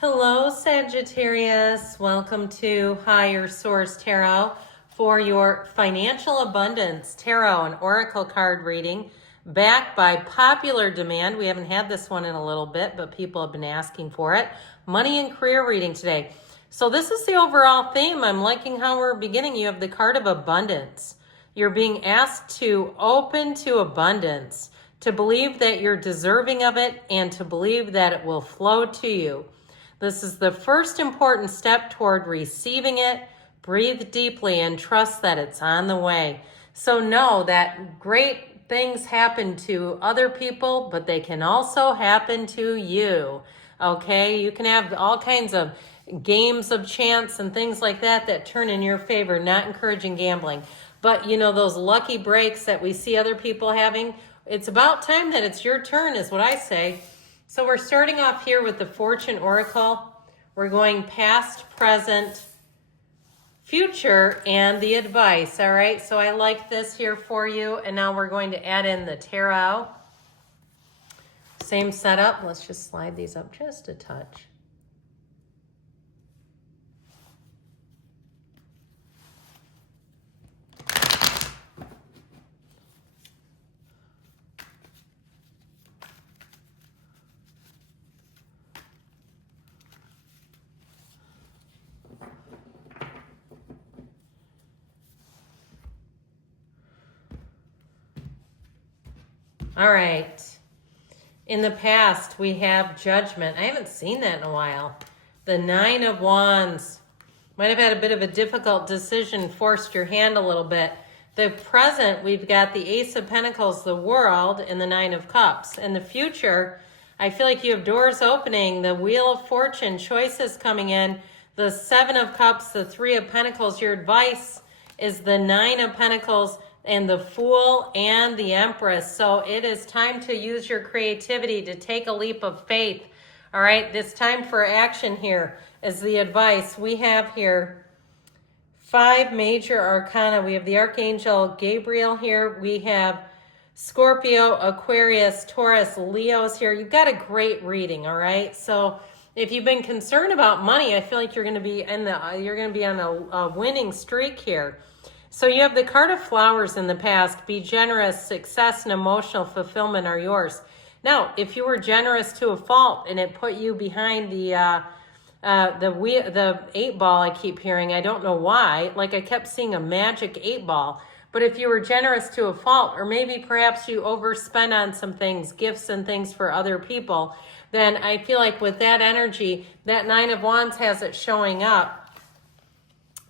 Hello, Sagittarius. Welcome to Higher Source Tarot for your Financial Abundance Tarot and Oracle card reading, backed by popular demand. We haven't had this one in a little bit, but people have been asking for it. Money and career reading today. So this is the overall theme. I'm liking how we're beginning. You have the card of abundance. You're being asked to open to abundance, to believe that you're deserving of it, and to believe that it will flow to you. This is the first important step toward receiving it. Breathe deeply and trust that it's on the way. So know that great things happen to other people, but they can also happen to you. Okay? You can have all kinds of games of chance and things like that that turn in your favor, not encouraging gambling. But you know, those lucky breaks that we see other people having, it's about time that it's your turn, is what I say. So we're starting off here with the Fortune Oracle. We're going past, present, future, and the advice, all right? So I like this here for you. And now we're going to add in the tarot. Same setup. Let's just slide these up just a touch. All right. In the past, we have Judgment. I haven't seen that in a while. The Nine of Wands. Might have had a bit of a difficult decision, forced your hand a little bit. The present, we've got the Ace of Pentacles, the World, and the Nine of Cups. In the future, I feel like you have doors opening, the Wheel of Fortune, choices coming in, the Seven of Cups, the Three of Pentacles. Your advice is the Nine of Pentacles, and the Fool and the Empress. So it is time to use your creativity to take a leap of faith. All right, this time for action here is the advice. We have here 5 major arcana. We have the Archangel Gabriel here. We have Scorpio, Aquarius, Taurus, Leo's here. You've got a great reading, all right? So if you've been concerned about money, I feel like you're going to be on a winning streak here. So you have the card of flowers in the past. Be generous, success, and emotional fulfillment are yours. Now, if you were generous to a fault and it put you behind the 8 ball, I keep hearing, I don't know why. Like I kept seeing a magic 8 ball. But if you were generous to a fault, or maybe perhaps you overspent on some things, gifts and things for other people, then I feel like with that energy, that Nine of Wands has it showing up.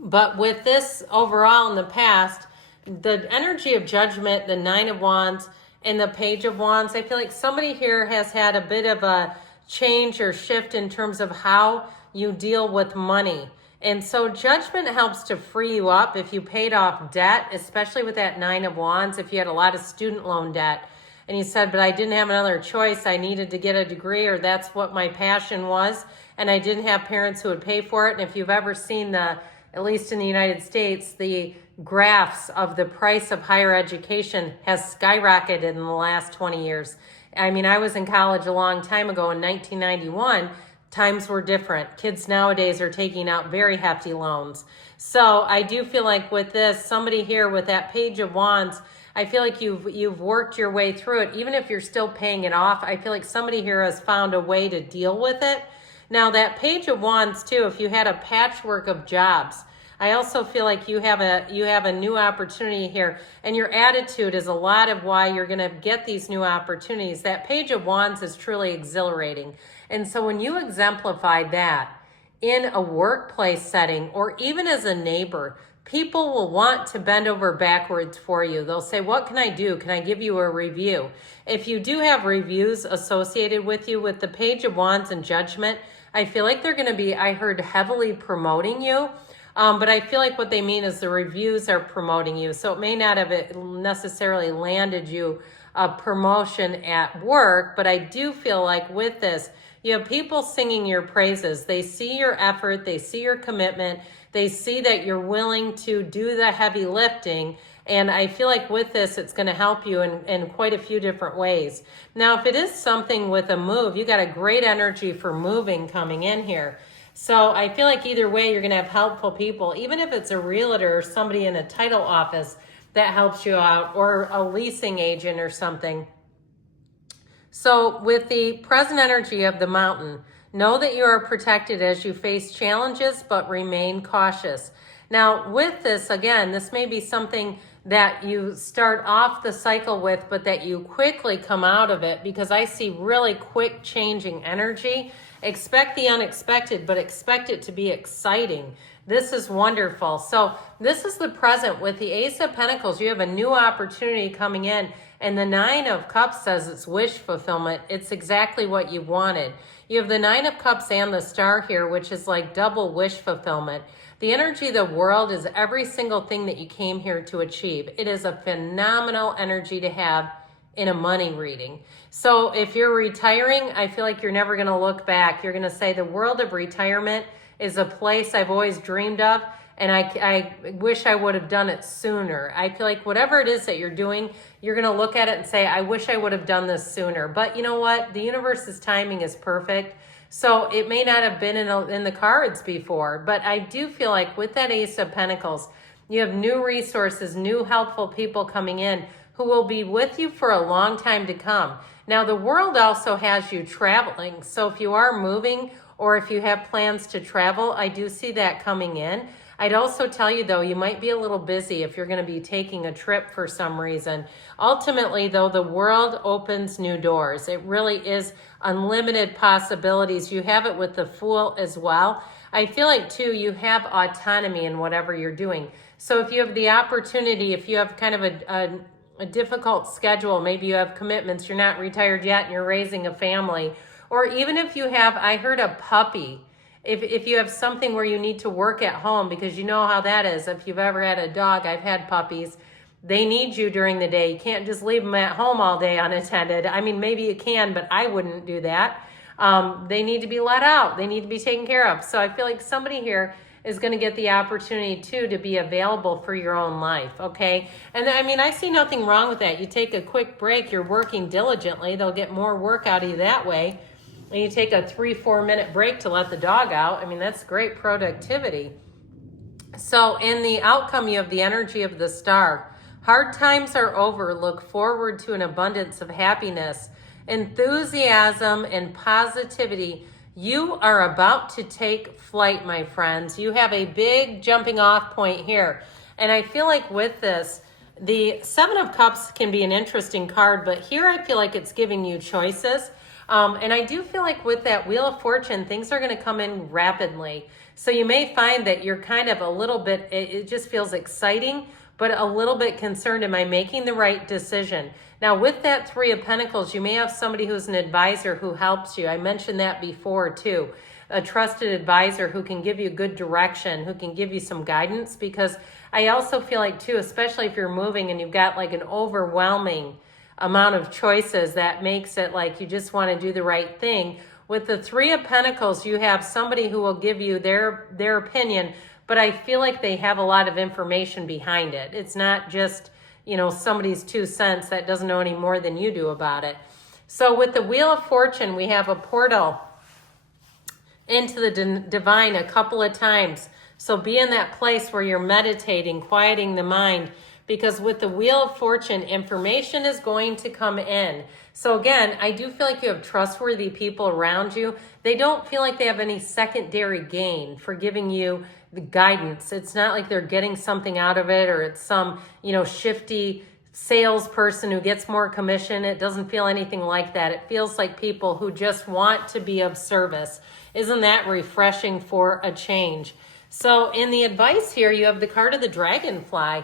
But with this overall in the past, the energy of Judgment, the Nine of Wands, and the Page of Wands, I feel like somebody here has had a bit of a change or shift in terms of how you deal with money. And so Judgment helps to free you up if you paid off debt, especially with that Nine of Wands. If you had a lot of student loan debt and you said, but I didn't have another choice, I needed to get a degree, or that's what my passion was, and I didn't have parents who would pay for it. And if you've ever seen at least in the United States, the graphs of the price of higher education has skyrocketed in the last 20 years. I mean, I was in college a long time ago in 1991. Times were different. Kids nowadays are taking out very hefty loans. So I do feel like with this, somebody here with that Page of Wands, I feel like you've worked your way through it. Even if you're still paying it off, I feel like somebody here has found a way to deal with it. Now that Page of Wands too, if you had a patchwork of jobs, I also feel like you have a new opportunity here, and your attitude is a lot of why you're going to get these new opportunities. That Page of Wands is truly exhilarating. And so when you exemplify that in a workplace setting or even as a neighbor, people will want to bend over backwards for you. They'll say, what can I do? Can I give you a review? If you do have reviews associated with you with the Page of Wands and Judgment, I feel like they're going to be, I heard, heavily promoting you. But I feel like what they mean is the reviews are promoting you. So it may not have necessarily landed you a promotion at work, but I do feel like with this, You have people singing your praises. They see your effort. They see your commitment. They see that you're willing to do the heavy lifting. And I feel like with this, it's going to help you in quite a few different ways. Now, if it is something with a move, you got a great energy for moving coming in here. So I feel like either way, you're going to have helpful people, even if it's a realtor or somebody in a title office that helps you out, or a leasing agent or something. So with the present energy of the mountain, know that you are protected as you face challenges, but remain cautious. Now with this, again, this may be something that you start off the cycle with, but that you quickly come out of it, because I see really quick changing energy. Expect the unexpected, but expect it to be exciting. This is wonderful. So this is the present with the Ace of Pentacles. You have a new opportunity coming in, and the Nine of Cups says it's wish fulfillment. It's exactly what you wanted. You have the Nine of Cups and the Star here, which is like double wish fulfillment. The energy of the world is every single thing that you came here to achieve. It is a phenomenal energy to have in a money reading. So if you're retiring, I feel like you're never going to look back. You're going to say the world of retirement is a place I've always dreamed of, and I wish I would have done it sooner. I feel like whatever it is that you're doing, you're going to look at it and say, I wish I would have done this sooner. But you know what? The universe's timing is perfect. So it may not have been in the cards before, but I do feel like with that Ace of Pentacles, you have new resources, new helpful people coming in who will be with you for a long time to come. Now, the world also has you traveling. So if you are moving, or if you have plans to travel, I do see that coming in. I'd also tell you, though, you might be a little busy if you're going to be taking a trip for some reason. Ultimately, though, the world opens new doors. It really is unlimited possibilities. You have it with the Fool as well. I feel like, too, you have autonomy in whatever you're doing. So if you have the opportunity, if you have kind of a difficult schedule, maybe you have commitments, you're not retired yet, and you're raising a family, or even if you have, I heard a puppy, if you have something where you need to work at home, because you know how that is. If you've ever had a dog, I've had puppies, they need you during the day. You can't just leave them at home all day unattended. I mean, maybe you can, but I wouldn't do that. They need to be let out. They need to be taken care of. So I feel like somebody here is going to get the opportunity too to be available for your own life, okay? And I mean, I see nothing wrong with that. You take a quick break, you're working diligently, they'll get more work out of you that way. And you take a 3-4 minute break to let the dog out. I mean, that's great productivity. So in the outcome, you have the energy of the Star. Hard times are over. Look forward to an abundance of happiness, enthusiasm, and positivity. You are about to take flight, my friends. You have a big jumping off point here. And I feel like with this, the Seven of Cups can be an interesting card, but here I feel like it's giving you choices. And I do feel like with that Wheel of Fortune, things are going to come in rapidly. So you may find that you're kind of a little bit, it just feels exciting, but a little bit concerned, am I making the right decision? Now with that Three of Pentacles, you may have somebody who's an advisor who helps you. I mentioned that before too. A trusted advisor who can give you good direction, who can give you some guidance, because I also feel like too, especially if you're moving and you've got like an overwhelming amount of choices that makes it like you just want to do the right thing. With the Three of Pentacles, you have somebody who will give you their opinion, but I feel like they have a lot of information behind it. It's not just, you know, somebody's 2 cents that doesn't know any more than you do about it. So with the Wheel of Fortune, we have a portal into the divine a couple of times. So be in that place where you're meditating, quieting the mind, because with the Wheel of Fortune, information is going to come in. So again, I do feel like you have trustworthy people around you. They don't feel like they have any secondary gain for giving you the guidance. It's not like they're getting something out of it, or it's some, you know, shifty salesperson who gets more commission. It doesn't feel anything like that. It feels like people who just want to be of service. Isn't that refreshing for a change? So in the advice here, you have the card of the Dragonfly.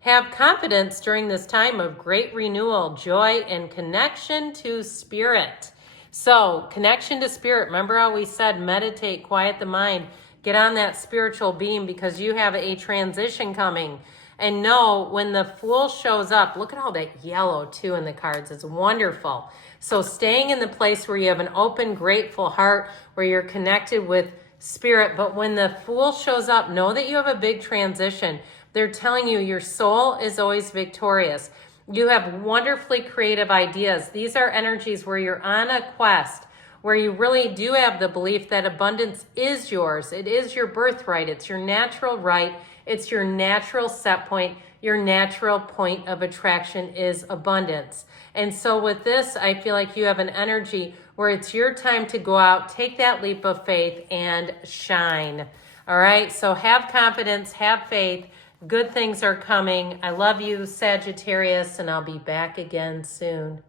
Have confidence during this time of great renewal, joy, and connection to spirit. So connection to spirit. Remember how we said meditate, quiet the mind, get on that spiritual beam, because you have a transition coming. And know when the Fool shows up, look at all that yellow too in the cards. It's wonderful. So staying in the place where you have an open, grateful heart, where you're connected with spirit. But when the Fool shows up, know that you have a big transition. They're telling you your soul is always victorious. You have wonderfully creative ideas. These are energies where you're on a quest, where you really do have the belief that abundance is yours. It is your birthright. It's your natural right. It's your natural set point. Your natural point of attraction is abundance. And so with this, I feel like you have an energy where it's your time to go out, take that leap of faith, and shine. All right? So have confidence, have faith. Good things are coming. I love you, Sagittarius, and I'll be back again soon.